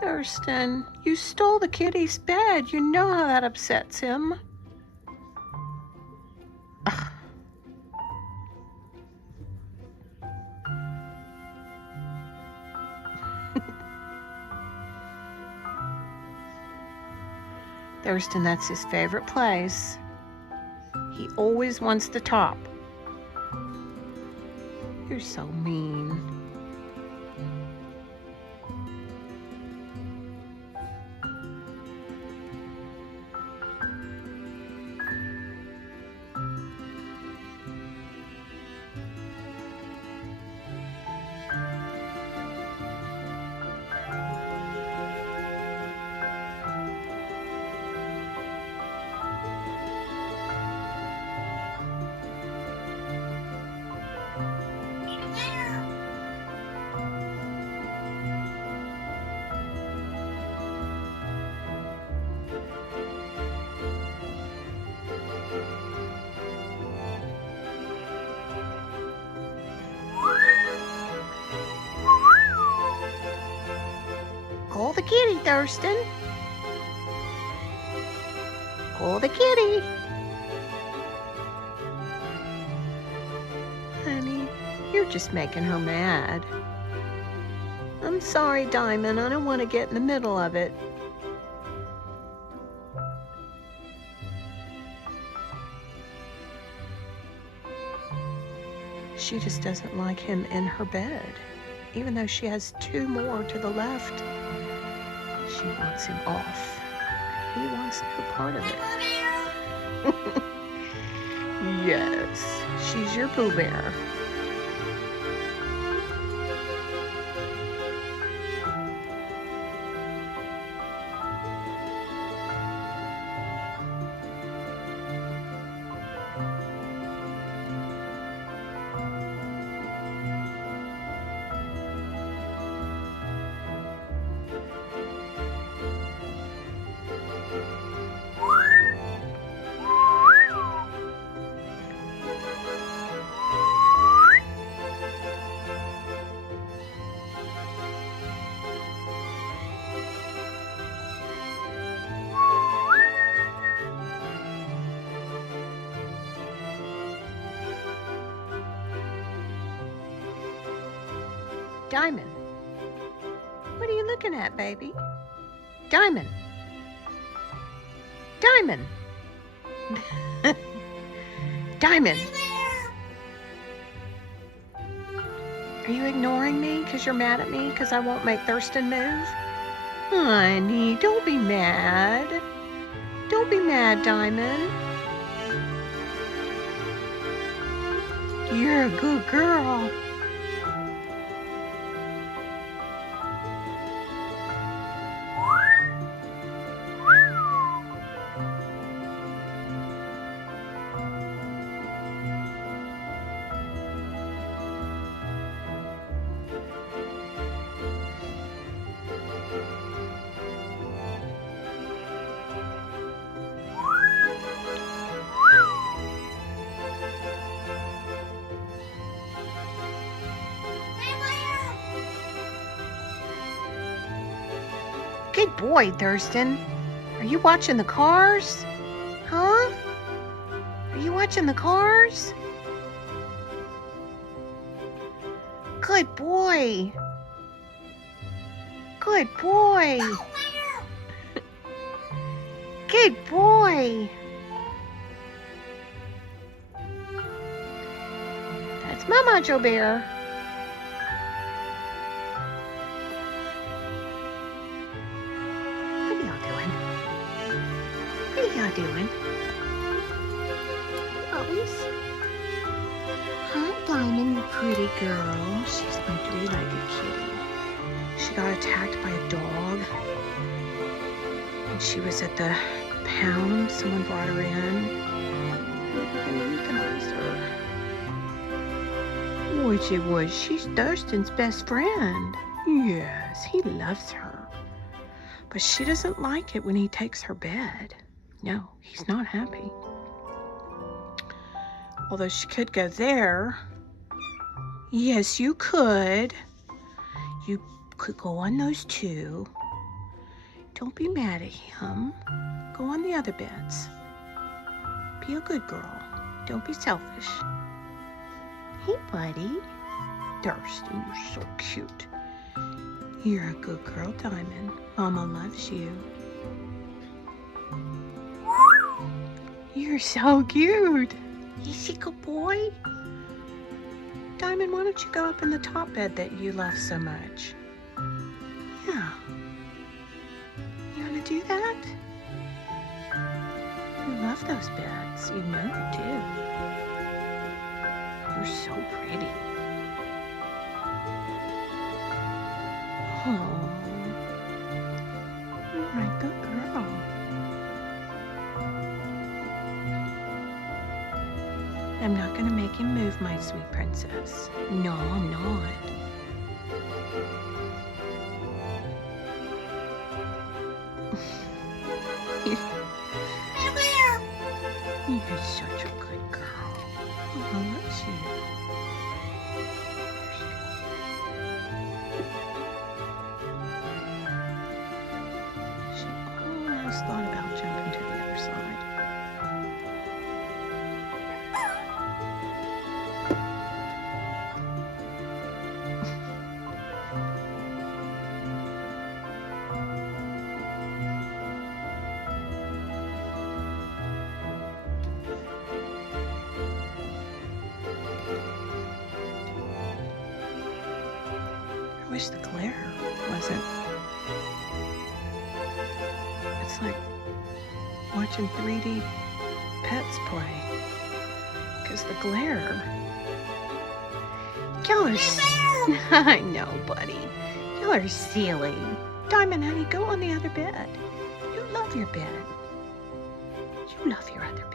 Thurston, you stole the kitty's bed. You know how that upsets him. Ugh. Thurston, that's his favorite place. He always wants the top. You're so mean. Call the kitty, Thurston. Call the kitty. Honey, you're just making her mad. I'm sorry, Diamond. I don't want to get in the middle of it. She just doesn't like him in her bed, even though she has two more to the left. She wants him off. He wants no part of it. Yes, she's your Pooh Bear. Diamond, what are you looking at, baby? Diamond. Diamond. Diamond. Are you ignoring me because you're mad at me because I won't make Thirston move? Honey, don't be mad. Don't be mad, Diamond. You're a good girl. Good boy, Thirston. Are you watching the cars? Huh? Are you watching the cars? Good boy. Good boy. Good boy. That's my Macho Bear. What are y'all doing? Puppies? Hi, Diamond, you pretty girl. She's my three-legged kitty. She got attacked by a dog. And she was at the pound. Someone brought her in. They euthanized her. Which it was. She's Thurston's best friend. Yes, he loves her. But she doesn't like it when he takes her bed. No, he's not happy. Although she could go there. Yes, you could. You could go on those two. Don't be mad at him. Go on the other beds. Be a good girl. Don't be selfish. Hey, buddy. Thirston, you're so cute. You're a good girl, Diamond. Mama loves you. You're so cute. Is he a good boy? Diamond, why don't you go up in the top bed that you love so much? Yeah. You want to do that? You love those beds. You know you do. You're so pretty. Oh, you're my good girl. I'm not going to make him move, my sweet princess. No, I'm not. You're such a good girl. Oh, I love you. She almost thought about jumping to the other side. I wish the glare wasn't. It's like watching 3D pets play. Because the glare. Y'all are. I know, buddy. Y'all are silly. Diamond, honey, go on the other bed. You love your bed. You love your other bed.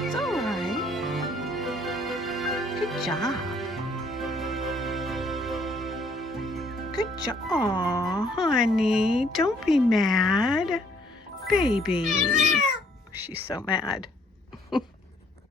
It's all right. Good job. Good job. Aw, honey, don't be mad. Baby. She's so mad.